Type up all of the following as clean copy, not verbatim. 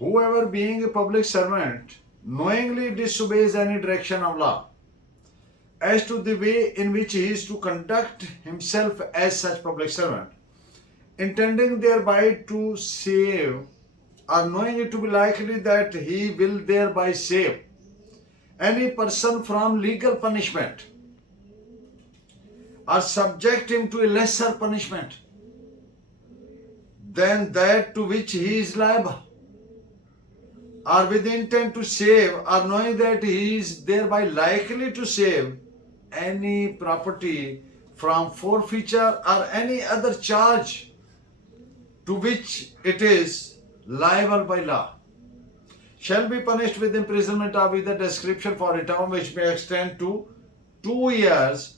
Whoever being a public servant knowingly disobeys any direction of law as to the way in which he is to conduct himself as such public servant, intending thereby to save, or knowing it to be likely that he will thereby save any person from legal punishment, or subject him to a lesser punishment than that to which he is liable, or with intent to save, or knowing that he is thereby likely to save any property from forfeiture or any other charge to which it is liable by law, shall be punished with imprisonment or with a description for a term which may extend to 2 years,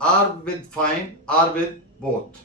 or with fine, or with both।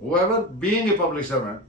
whoever being a public servant,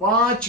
5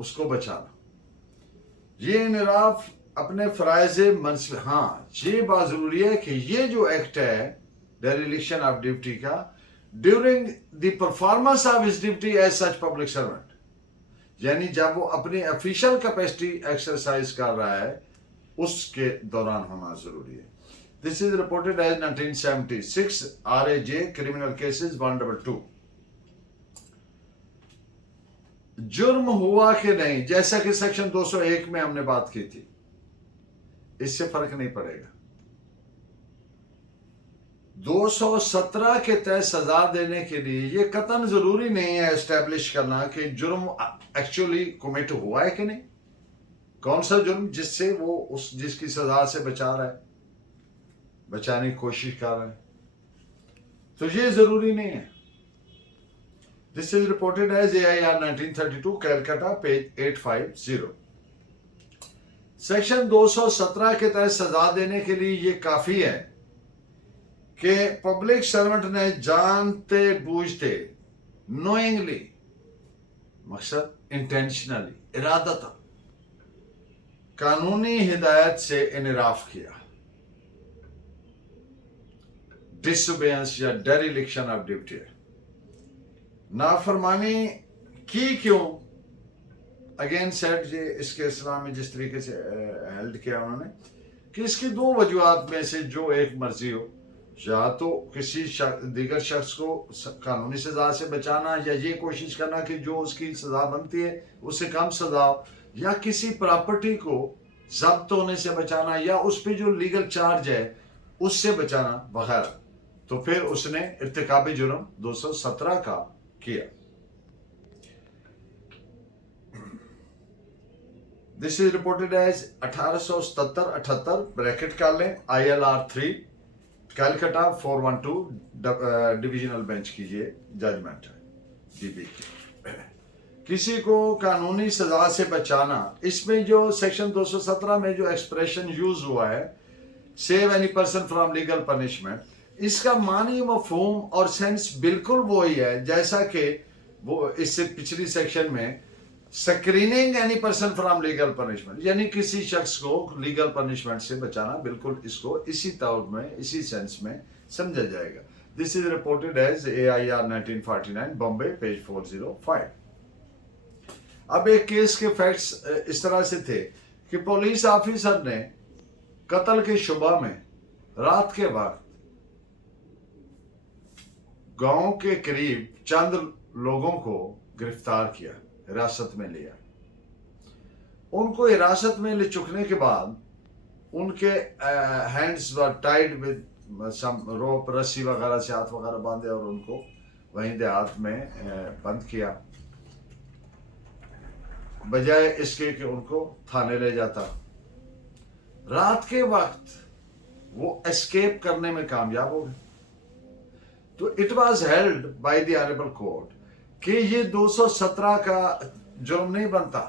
اس کو بچانا. یہ انحراف اپنے فرائض منصب. ہاں یہ بات ضروری ہے کہ یہ جو ایکٹ ہے ڈیریلیکشن آف ڈیوٹی کا during the performance of his duty as such public servant, یعنی جب وہ اپنی افیشل کیپیسٹی ایکسرسائز کر رہا ہے اس کے دوران ہونا ضروری ہے. This is reported as 1976 RAJ criminal cases 122. جرم ہوا کہ نہیں، جیسا کہ سیکشن 201 میں ہم نے بات کی تھی، اس سے فرق نہیں پڑے گا. 217 کے تحت سزا دینے کے لیے یہ قطعاً ضروری نہیں ہے اسٹیبلش کرنا کہ جرم ایکچولی کمٹ ہوا ہے کہ نہیں. کون سا جرم جس سے وہ جس کی سزا سے بچا رہا ہے، بچانے کی کوشش کر رہا ہے، تو یہ ضروری نہیں ہے. This is reported as AIR 1932 Calcutta page 850. Section 217 کے تحت سزا دینے کے لیے یہ کافی ہے کہ پبلک سرونٹ نے جانتے بوجھتے نوئنگلی، مقصد انٹینشنلی، ارادتا قانونی ہدایت سے انحراف کیا، ڈس اوبیئنس یا ڈیریلیکشن آف ڈیوٹی، نافرمانی کی. کیوں؟ اگین سیٹ یہ اس کے اسلام میں جس طریقے سے ہیلڈ کیا انہوں نے کہ اس کی دو وجوہات میں سے جو ایک مرضی ہو، یا تو کسی دیگر شخص کو قانونی سزا سے بچانا، یا یہ کوشش کرنا کہ جو اس کی سزا بنتی ہے اس سے کم سزا ہو، یا کسی پراپرٹی کو ضبط ہونے سے بچانا، یا اس پہ جو لیگل چارج ہے اس سے بچانا وغیرہ. تو پھر اس نے ارتکاب جرم 217 کا کیا. This is reported as 1877 bracket کر لیں ILR 3 کیلکٹا 412 ڈویژنل بینچ کی یہ ججمنٹ ہے DB کی. کسی کو قانونی سزا سے بچانا، اس میں جو سیکشن 217 میں جو ایکسپریشن یوز ہوا ہے save any person from legal punishment, اس کا معنی مفہوم اور سینس بالکل وہی ہے جیسا کہ وہ اس سے پچھلی سیکشن میں screening any person from legal punishment, یعنی کسی شخص کو لیگل پنشمنٹ سے بچانا، بالکل اس کو اسی طور میں اسی سینس میں سمجھا جائے گا. This is reported as AIR 1949 Bombay page 405. اب ایک کیس کے فیکٹس اس طرح سے تھے کہ پولیس آفیسر نے قتل کے شبہ میں رات کے وقت گاؤں کے قریب چند لوگوں کو گرفتار کیا، حراست میں لیا. ان کو حراست میں لے چکنے کے بعد ان کے hands were tied with some روپ، رسی وغیرہ سے ہاتھ وغیرہ باندھے اور ان کو وہیں دیہات میں بند کیا، بجائے اس کے کہ ان کو تھانے لے جاتا. رات کے وقت وہ اسکیپ کرنے میں کامیاب ہو گئے. تو it was held by the honourable court کہ یہ 217 کا جرم نہیں بنتا،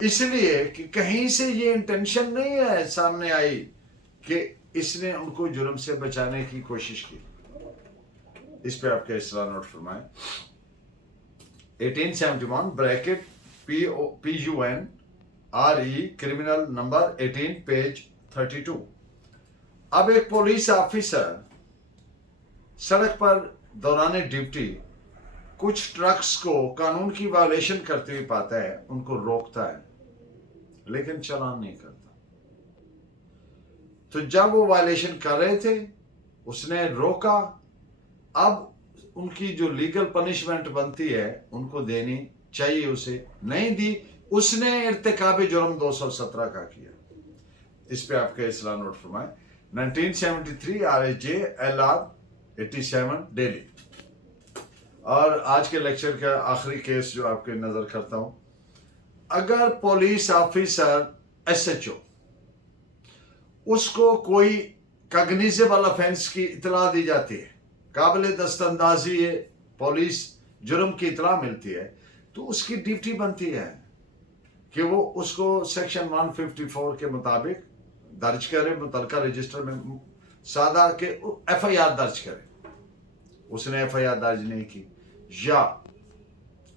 اس لیے کہ کہیں سے یہ انٹینشن نہیں ہے سامنے آئی کہ اس نے ان کو جرم سے بچانے کی کوشش کی. اس پہ آپ کا اصلاح نوٹ فرمائیں. 1871 bracket PUN RE criminal number 18 page 32. اب ایک پولیس آفیسر سڑک پر دوران ڈیوٹی کچھ ٹرکس کو قانون کی وائلیشن کرتے ہوئے پاتا ہے، ان کو روکتا ہے لیکن چلان نہیں کرتا. تو جب وہ وائلیشن کر رہے تھے اس نے روکا. اب ان کی جو لیگل پنشمنٹ بنتی ہے ان کو دینی چاہیے، اسے نہیں دی، اس نے ارتکاب جرم 217 کا کیا. اس پہ آپ کا اصلاح نوٹ فرمائیں. 1973 RAJ LR 87 ڈیلی. اور آج کے لیکچر کا آخری کیس جو آپ کے نظر کرتا ہوں، اگر پولیس آفیسر SHO اس کو کوئی کاگنیزیبل افینس کی اطلاع دی جاتی ہے، قابل دست اندازی پولیس جرم کی اطلاع ملتی ہے، تو اس کی ڈیوٹی بنتی ہے کہ وہ اس کو سیکشن 154 کے مطابق درج کرے، متعلقہ رجسٹر میں سادہ کہ FIR درج کرے. اس نے FIR درج نہیں کی، یا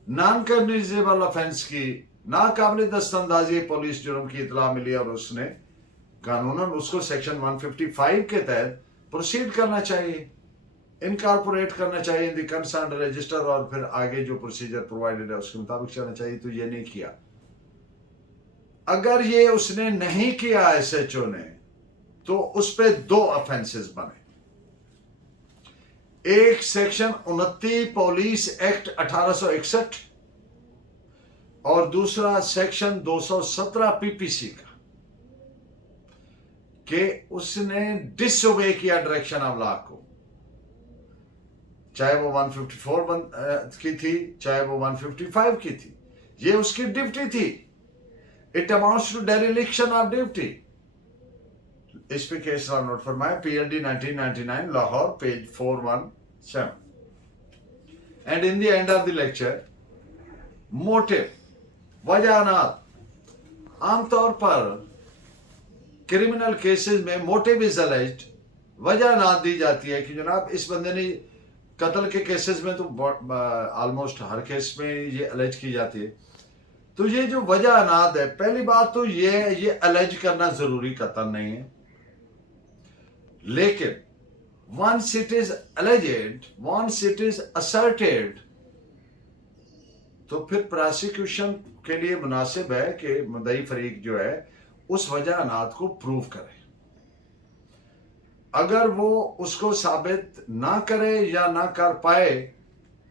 نان کاگنیزیبل آفینس کی ناقابل دستاندازی پولیس جرم کی اطلاع ملی اور اس نے قانوناً اس کو سیکشن 155 کے تحت پروسیڈ کرنا چاہیے، انکارپوریٹ کرنا چاہیے ان دی کنسرنڈ رجسٹر، اور پھر آگے جو پروسیجر پرووائڈڈ ہے اس کے مطابق چلنا چاہیے. تو یہ نہیں کیا. اگر یہ اس نے نہیں کیا ایس ایچ او نے تو اس پہ 2 افینسز بنے. ایک سیکشن 29 پولیس ایکٹ 1861 اور دوسرا سیکشن 217 پی پی سی کا، کہ اس نے ڈس اوبے کیا ڈائریکشن آف لا کو، چاہے وہ 154 کی تھی چاہے وہ 155 کی تھی. یہ اس کی ڈیوٹی تھی. It amounts to dereliction of duty. اس پہ کیس نوٹ فرمائے P L D 1999 Lahore page 417. And in the end of the lecture motive, وجہانات. عام طور پر کرمنل کیسز میں موٹو از الیجڈ، وجہانات دی جاتی ہے کہ جناب اس بندے نے، قتل کے کیسز میں تو آلموسٹ ہر کیس میں یہ الیج کی جاتی ہے. تو یہ جو وجہانات ہے، پہلی بات تو یہ الیج کرنا ضروری قطعا نہیں ہے، لیکن once it is alleged, once it is asserted، تو پھر پراسیکیوشن کے لیے مناسب ہے کہ مدعی فریق جو ہے اس وجہانات کو پروو کرے. اگر وہ اس کو ثابت نہ کرے یا نہ کر پائے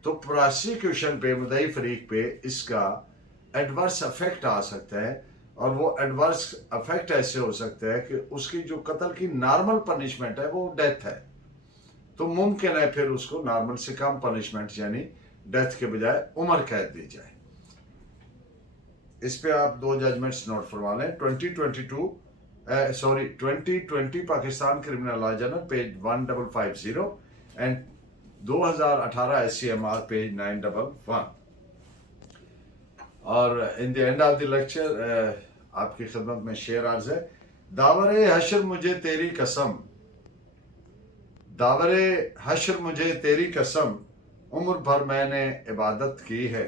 تو پراسیکیوشن پہ، مدعی فریق پہ اس کا ایڈورس افیکٹ آ سکتا ہے، اور وہ ایڈورس افیکٹ ایسے ہو سکتا ہے کہ اس کی جو قتل کی نارمل پنشمنٹ ہے وہ ڈیتھ ہے، تو ممکن ہے پھر اس کو نارمل سے کم پنشمنٹ یعنی ڈیتھ کے بجائے عمر قید دی جائے. اس پہ آپ 2 ججمنٹس نوٹ فرما لیں. 2020 Pakistan criminal law journal page 1550 and 2018 S C M R page 911. اور in the end of the lecture آپ کی خدمت میں شعر عرض ہے. داور حشر مجھے تیری قسم، داور حشر مجھے تیری قسم، عمر بھر میں نے عبادت کی ہے.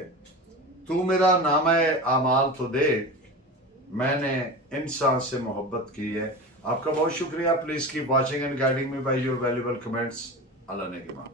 تو میرا نامہ اعمال تو دیکھ، میں نے انسان سے محبت کی ہے. آپ کا بہت شکریہ. Please keep watching and guiding me by your valuable comments. اللہ نے کی مان.